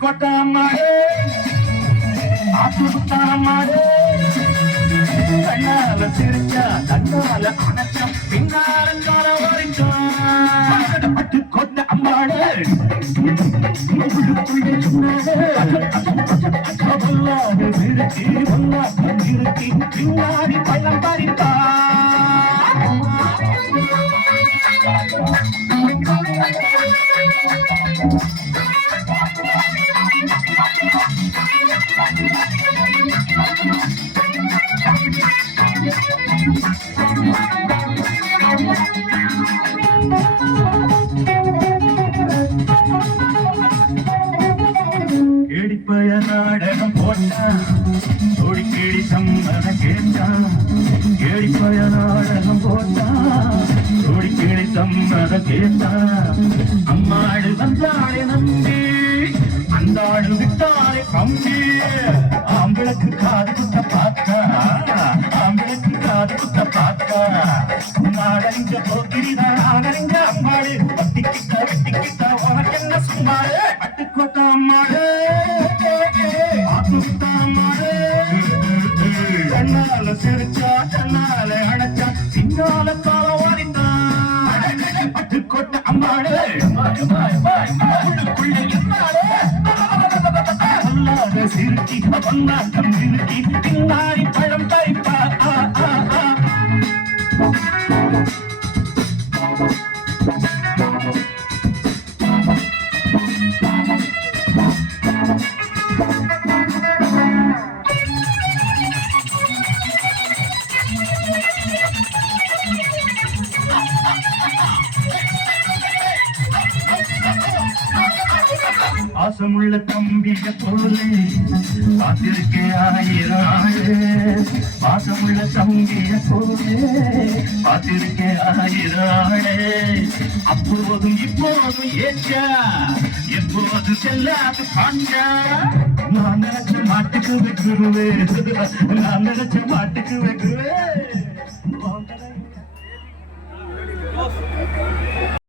பட்டுக்கோட்டை அம்மாளே ஆத்துக்கோட்டை அம்மாளே கண்ணால சிரிச்சா கண்ணால பின்னால வரைக்கும் பட்டு கொண்ட சிரிச்சி பின்னாடி பள்ளம் கேடிப்பய நாடகம் போட்டான் ஓடி கேடி சம்மதம் கேட்டான் கேடிப்பய நாடகம் போட்டான் ஓடி கேடி சம்மதம் அம்மாடு வந்தாளே நம்பி. அந்த ஆடு விட்டாளே கம்பி. ஆம்பளுக்கு காது குத்த பார்த்தா ஆம்பளுக்கு காது குத்த பார்த்தா நாடறிஞ்ச போக்கிரிதான் நாடறிஞ்ச அம்மாடு வட்டிக்கிட்ட வெட்டிக்கிட்ட உனக்கு என்ன சும்மாடு பட்டுக்கோட்டை அம்மாடு ஆத்துக்கிட்ட அம்மாடு கண்ணால சிரிச்சா கண்ணால அடைச்சா சின்னால கால வாரித்தான் பட்டுக்கோட்டை அம்மாடு சிறுக்கி பொன்னாட்டம் சிறுக்கி பின்னாடி பழம் பறிப்பா பாசமுள்ள தம்பிக போலே. பார்த்திருக்கே ஆயிரம் ஆளு பாசமுள்ள தம்பிக போலே. பார்த்திருக்கே ஆயிரம் ஆளு அப்போதும் இப்போதும் ஏச்சா எப்போது செல்லாது பாண்டா நான் நினைச்ச மாட்டுக்கு வைக்குருவே நான் நினைச்ச மாட்டுக்கு வைக்குவே